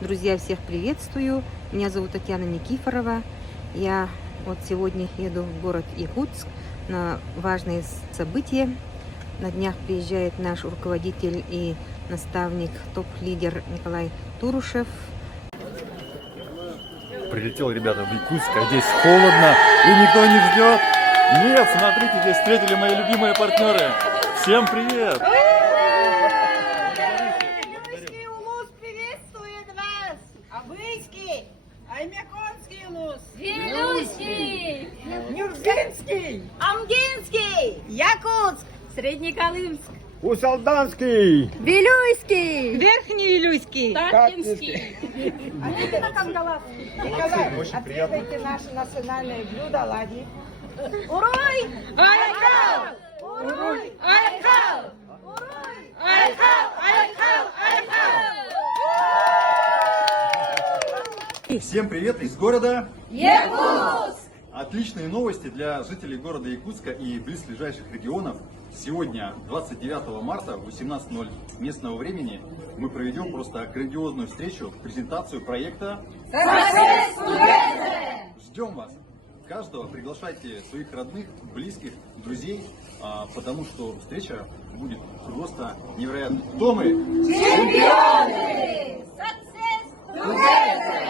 Друзья, всех приветствую. Меня зовут Татьяна Никифорова. Я вот сегодня еду в город Якутск на важные события. На днях приезжает наш руководитель и наставник, топ-лидер Николай Турушев. Прилетел, ребята, в Якутск, а здесь холодно и никто не ждет. Нет, смотрите, здесь встретили мои любимые партнеры. Всем привет! Вилюйский улус приветствует вас! Абыйский, Аймяконский улус, Вилюйский, Нюрзинский, Амгинский, Якутск, Среднеколымск, Усалданский, Вилюйский, Верхний Вилюйский. Таркинский. Андрей Кангаласский. Николай, отведайте наше национальное блюдо ладьи. Урой! Айхал! Урой! Айхал! Урой! Айхал! Айхал! Айхал! Всем привет из города Якутск! Отличные новости для жителей города Якутска и близлежащих регионов. Сегодня, 29 марта в 18:00 местного времени, мы проведем просто грандиозную встречу, презентацию проекта Ждем вас! Каждого приглашайте своих родных, близких, друзей, потому что встреча будет просто невероятной. Кто мы? Чемпионы! Success together!